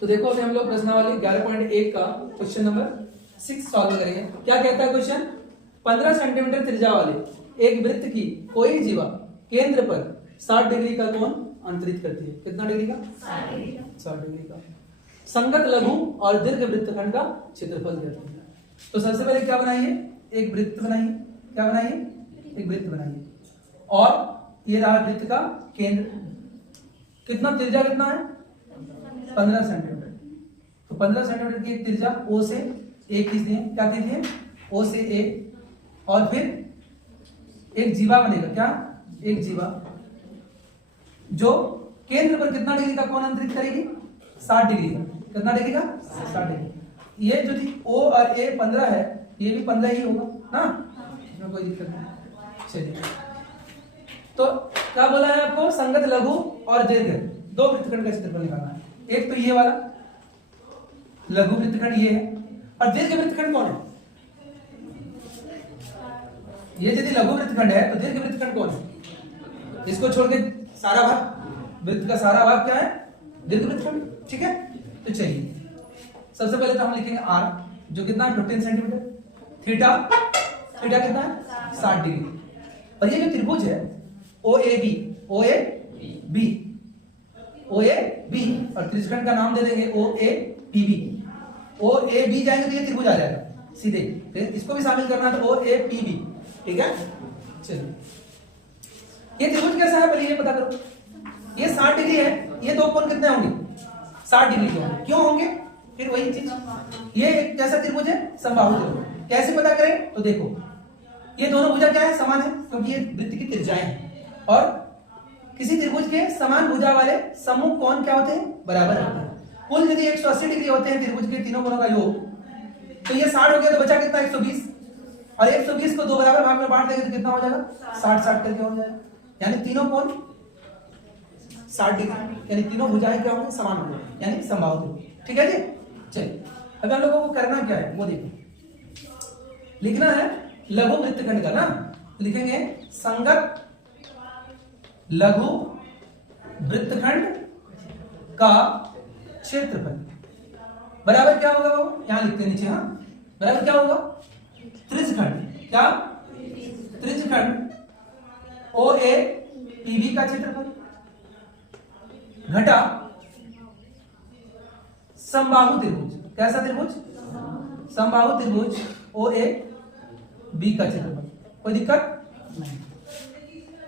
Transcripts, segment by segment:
तो देखो अभी हम लोग प्रश्नावली 11.1 का क्वेश्चन नंबर 6 सॉल्व करेंगे। क्या कहता है क्वेश्चन? 15 सेंटीमीटर त्रिज्या वाले एक वृत्त की कोई जीवा केंद्र पर 60 डिग्री का कोण अंतरित करती है। कितना डिग्री का? 60 डिग्री का। संगत लघु और दीर्घ वृत्तखंड का क्षेत्रफल दिया है। तो सबसे पहले क्या बनाइए? एक वृत्त बनाइए। क्या बनाइए? एक वृत्त बनाइए। और ये रहा वृत्त का केंद्र। कितना त्रिज्या कितना है? 15 सेंटीमीटर। तो 15 सेंटीमीटर की एक त्रिज्या ओ से ए खींच दिए। क्या खींच दिए? ओ से ए। और फिर एक जीवा बनेगा। क्या? एक जीवा जो केंद्र पर कितना डिग्री का कोण अंतरित करेगी? 60 डिग्री का। कितना डिग्री का? 60 डिग्री। ये जो थी ओ और ए 15 है, ये भी 15 ही होगा ना, इसमें कोई दिक्कत नहीं। चलिए, तो क्या बोला है आपको? संगत लघु और दीर्घ दो वृत्तखंड का क्षेत्रफल निकालना है। एक तो ये वाला लघु वृत्तखंड ये है, और दीर्घ वृत्तखंड कौन है? ये यदि लघु वृत्तखंड है तो दीर्घ वृत्तखंड कौन है? इसको छोड़ के सारा भाग, वृत्त का सारा भाग क्या है? दीर्घ वृत्तखंड। ठीक है, तो चलिए सबसे पहले तो हम लिखेंगे आर, जो कितना है? 15 सेंटीमीटर। थीटा, थीटा कितना है? 60 डिग्री। और ये जो त्रिभुज है O A B, O A B, O A B, और त्रिभुजखंड का नाम दे देंगे O A P B. O A B जाएंगे तो ये त्रिभुज आ जाएगा सीधे। फिर इसको भी शामिल करना तो ओ ए पी बी। ठीक है, चलिए ये त्रिभुज कैसा है पहले ये पता करो। ये 60 डिग्री है, ये दो कोण कितने होंगे? 60 डिग्री के होंगे। क्यों होंगे? फिर वही चीज, ये कैसा त्रिभुज है? समबाहु त्रिभुज। कैसे पता करें? तो देखो ये दोनों भुजा क्या है? समान है, क्योंकि ये वृत्त की त्रिज्याएं हैं। और किसी त्रिभुज के समान भुजा वाले समूह कोण क्या होते हैं? बराबर होते हैं। कुल यदि 180 डिग्री होते हैं त्रिभुज के तीनों कोणों का योग, तो ये 60 हो गया, तो बचा कितना? 120। और 120 को दो बराबर भाग में बांट देंगे तो कितना हो जाएगा? 60-60 करके हो जाएगा। यानी तीनों कोण 60 डिग्री, यानी तीनों भुजाएं क्या होंगे? समान होंगे, यानी समबाहु त्रिभुज। ठीक है जी, चलिए अब हम लोगों को करना क्या है वो देखो। लिखना है लघु वृत्तखंड का ना, लिखेंगे संगत लघु वृत्तखंड का क्षेत्रफल बराबर क्या होगा? वो यहां लिखते हैं नीचे। हाँ, बराबर क्या होगा? त्रिज्यखंड। क्या? त्रिज्यखंड ओ ए पी बी का क्षेत्रफल घटा समबाहु त्रिभुज। कैसा त्रिभुज? समबाहु त्रिभुज ओ ए बी का क्षेत्रफल। कोई दिक्कत नहीं।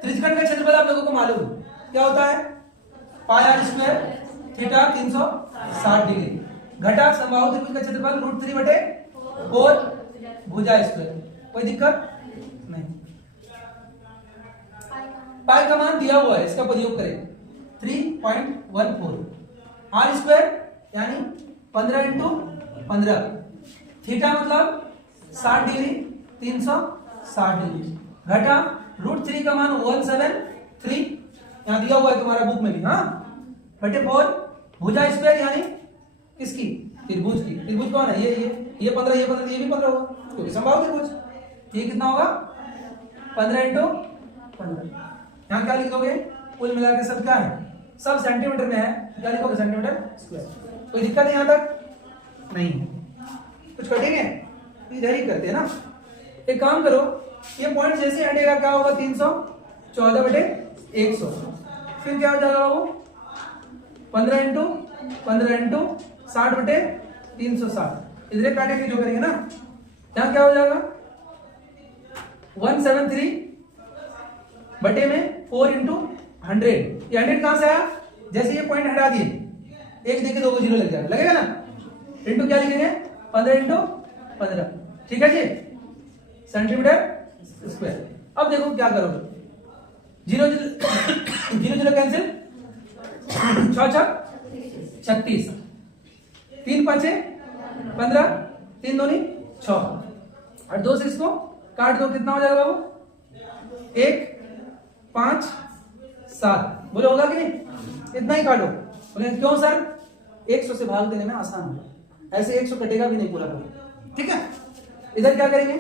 त्रिज्यखंड का क्षेत्रफल आप लोगों को मालूम है क्या होता है? पाई आर स्क्वायर थीटा 360 डिग्री घटा समबाहु त्रिभुज का क्षेत्रफल √3/4 भुजा स्क्वायर। कोई दिक्कत नहीं। पाई का मान दिया हुआ है, इसका प्रयोग करें 3.14। आर स्क्वायर यानी 15 × 15। थीटा मतलब 60 डिग्री, 360 डिग्री घटा √3 का मान 173, यहां दिया हुआ है तुम्हारा बुक में भी। हाँ, बटे 4 भुजा स्क्वायर यानी किसकी? त्रिभुज की। त्रिभुज कौन है? ये 15, ये 15, ये भी 15 होगा क्योंकि समबाहु त्रिभुज। ये कितना होगा? 15 × 15। यहां क्या लिख दोगे? कुल मिला के सब क्या है? सब सेंटीमीटर में है, क्या लिखोगे? Centimetre square. कोई दिक्कत है यहां तक? नहीं। कुछ कटेंगे? इधर ही करते हैं ना। एक काम करो, ये पॉइंट जैसे हटेगा क्या होगा? 314/100। फिर क्या हो जाएगा वो? 15 × 15 × 60/360। इधर काटेंगे जो करेंगे ना, यहां क्या हो जाएगा? 173 बटे में 4 × 100। ये 100 कहां से आया? जैसे ये पॉइंट हटा दिए, एक देखे 2 को 0 लग जाएगा, लगेगा ना। इंटू क्या लिखेंगे? 15 × 15। ठीक है जी, सेंटीमीटर स्क्वायर। अब देखो क्या करोगे? 0 0 कैंसिल, 6 36, 3 5 15, 3 2 6 और 2 से इसको काट दो, कितना हो जाएगा बाबू? 1 5 7। बोले होगा कि नहीं? इतना ही काटो। बोले क्यों सर? 100 से भाग देने में आसान होगा, ऐसे 100 कटेगा भी नहीं पूरा पूरा। ठीक है, इधर क्या करेंगे?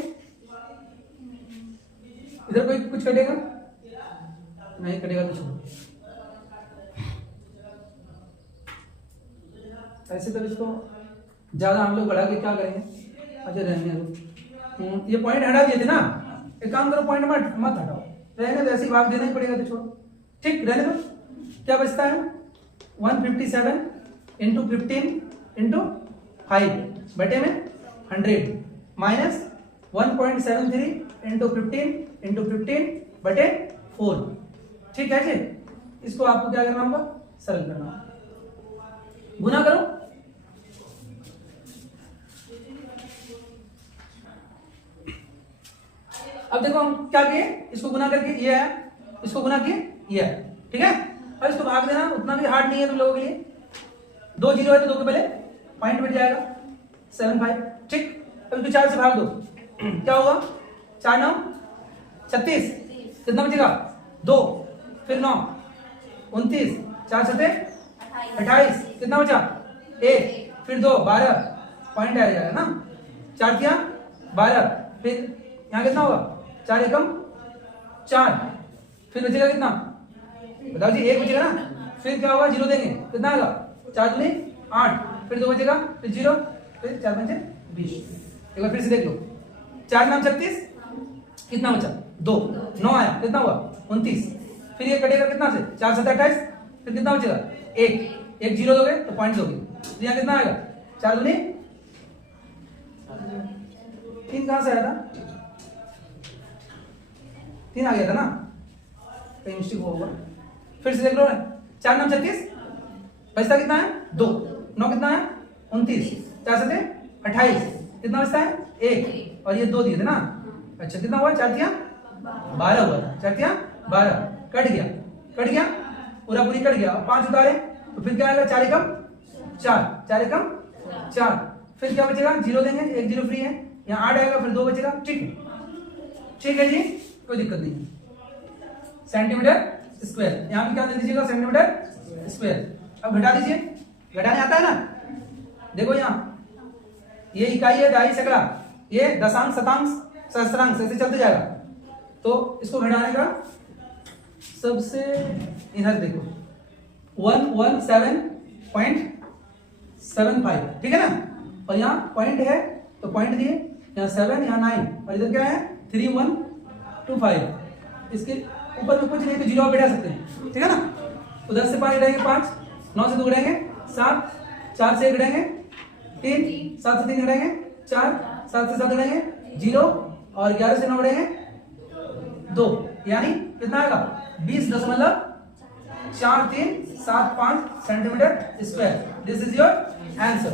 इधर कोई कुछ कटेगा? नहीं कटेगा तो छोड़ो। ऐसे तो इसको ज्यादा हम लोग बढ़ा के क्या करेंगे, अच्छा रहने दो। ये पॉइंट हटा दिए थे ना, एक काम करो पॉइंट मत हटाओ, रहने दो, ऐसे ही भाग देना ही पड़ेगा तो छोड़ो, ठीक रहने दो। क्या बचता है 157 इंटू 15 इंटू 5 बटे में 100 माइनस 1.73 इंटू 15 इंटू 15 बटे 4, ठीक है जी। इसको आपको क्या करना होगा, सरल करना होगा, गुना करो। अब देखो हम क्या किए, इसको गुना करके ये है, इसको गुना किए ये है, ठीक है। अब इसको भाग देना, उतना भी हार्ड नहीं है तुम लोगों के लिए, 2 जीरो है तो 2 के पहले पॉइंट मिट जाएगा 75, ठीक। अब इसको 4 से भाग दो, क्या होगा 4 9 36, कितना बचेगा 2, फिर 9 29, 4 7 28, कितना बचा 1, फिर 2 12, पॉइंट आ जाएगा ना, 4 किया 12, फिर यहाँ कितना होगा 4 एकम 4, फिर बचेगा कितना बताओ जी 1 बचेगा ना, फिर क्या होगा 0 देंगे, कितना आएगा 4 दूनी 8, फिर 2 बचेगा, फिर 0, फिर 4 पंचे 20। एक बार फिर से देख लो, 4 नाम 36, कितना बचा 2, 9 आया, कितना हुआ 29, फिर ये कटेगा कितना से 4 7 28, फिर कितना बचेगा 1 0 दोगे तो पॉइंट दोगे, तो यहाँ कितना आएगा 4 दूनी 3, कहां से आया था 3 आ गया था ना, कहीं मिस्टेक होगा, फिर से देख लो 4 नाम 36, बचता कितना है 2, 9 कितना है 29, 4 7 28, कितना बचता है 1, और ये 2 दिए थे ना, अच्छा कितना हुआ 4 तिया 12 हुआ, 4 तिया 12, कट गया पूरा पूरी कट गया, 5 उतारे तो फिर क्या आएगा 4 एकम 4, 4 एकम 4, फिर क्या बचेगा 0 देंगे, 1 0 फ्री है, यहाँ 8 आएगा, फिर 2 बचेगा, ठीक है जी, कोई दिक्कत नहीं है। सेंटीमीटर स्क्वायर, यहाँ भी क्या दे दीजिएगा सेंटीमीटर स्क्वायर। अब घटा दीजिए, घटाने आता है ना, देखो यहाँ ये इकाई है दहाई सैकड़ा, ये दशांश शतांश सहस्त्रांश ऐसे चलते जाएगा, तो इसको घटाने का सबसे इधर देखो 117.75, ठीक है ना, और यहाँ पॉइंट है तो पॉइंट दिए, यहाँ 7 यहाँ 9, और इधर क्या है 3125, इसके ऊपर में कुछ नहीं तो 0 बैठा सकते हैं, ठीक है ना। तो 10 से 5 घटाएंगे 5, 9 से 2 घटाएंगे 7, 4 से 1 घटाएंगे 3, 7 से 3 घटाएंगे 4, 7 से 7 घटाएंगे 0, और 11 से 9 घटाएंगे 2, यानी कितना आएगा 20.4375 centimetre square. This is your answer.